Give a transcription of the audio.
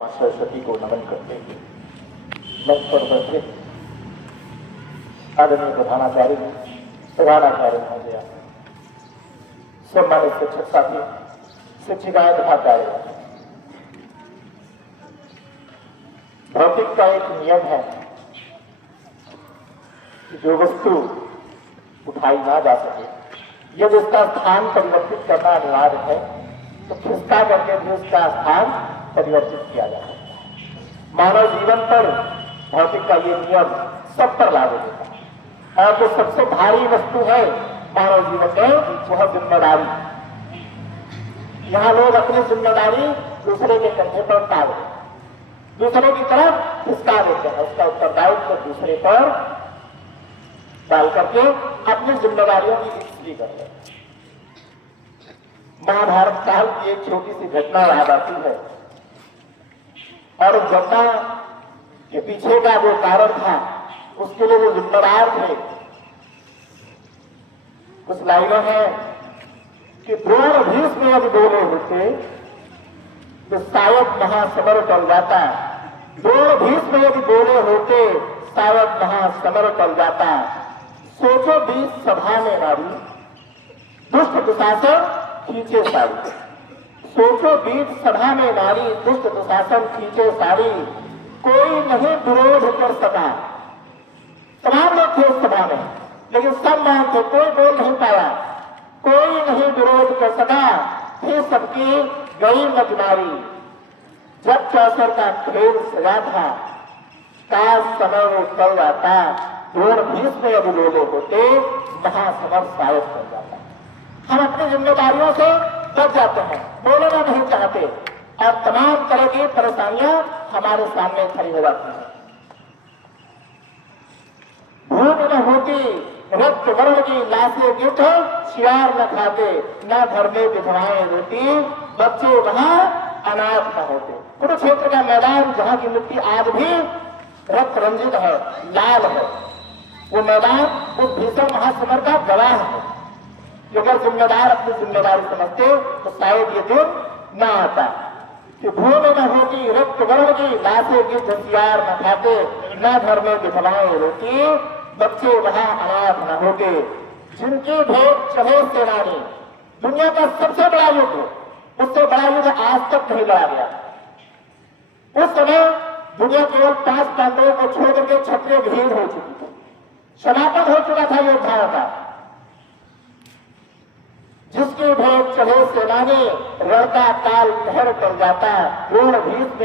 सरस्वती को नमन करते हुए मंच पर बैठे आदरणीय प्रधानाचार्य महोदया, सम्मानित शिक्षक साथी, शिक्षिकाएं तथा कार्य। भौतिक का एक नियम है कि जो वस्तु उठाई ना जा सके, यदि उसका स्थान परिवर्तित करना अनिवार्य है तो खिसका करके भी उसका स्थान परिवर्तित किया जा सकता है। मानव जीवन पर भौतिक का ये नियम सब पर लागू होता है और जो सबसे भारी वस्तु है मानव जीवन में वह जिम्मेदारी। यहाँ लोग अपनी जिम्मेदारी दूसरे के कंधे पर टाल दूसरे की तरफ खिसका देते हैं, उसका उत्तरदायित्व दूसरे पर डाल करके अपनी जिम्मेदारियों की इसलिए करते हैं। महाभारत काल की एक छोटी सी घटना याद आती है और उस घटना के पीछे का जो कारण था उसके लिए जो जिम्मेदार थे। कुछ लाइनें हैं कि द्रोण भीष्म यदि बोले होते तो शायद महासमर टल जाता। द्रोण भीष्म यदि बोले होते शायद महासमर टल जाता। सोचो बीच सभा में नारी दुष्ट दुशासन खींचे साड़ी। सोचो बीच सभा में नारी दुष्ट दुशासन खींचे साड़ी। कोई नहीं विरोध कर सका। तमाम लोग थे उस सभा में, लेकिन सब मान थे, कोई बोल नहीं पाया, कोई नहीं विरोध कर सका। फिर सबकी गई मजमारी। जब चौसर का खेल सजा था काश समय वो चल जाता। द्रोण भीष्म यदि बोले होते महासमर शायद चल जाता। हम अपनी जिम्मेदारियों से बच जाते हैं, बोलना नहीं चाहते और तमाम तरह की परेशानियां हमारे सामने खड़ी हो जाती हैं। भूमि न होती रक्त वर्ण की लाशें गिठ, शियार न खाते न घर में विधवाएं रोती, बच्चे वहां अनाथ न होते। कुरुक्षेत्र का मैदान जहां की मिट्टी आज भी रक्त रंजित है, लाल है, वो मैदान उस भीषण महासमर का गवाह है। अगर जिम्मेदार अपनी जिम्मेदारी समझते तो शायद ये दिन न आता कि भूमि न होती रक्त वर्ण की लाशें गिद्ध शियार न खाते न घर में विधवाएं रोती, बच्चे वहां अनाथ न होते। जिनकी भेंट चढ़े सेनानी, दुनिया का सबसे बड़ा युद्ध, उससे बड़ा युद्ध आज तक नहीं लड़ा गया। उस समय दुनिया केवल 5 पांडवों को छोड़कर के क्षत्रिय भीड़ हो चुकी थी, समापन हो चुका था योद्धाओं का। जिसकी भेंट चढ़े सेनानी रण का काल कहर कर जाता। द्रोण भीष्म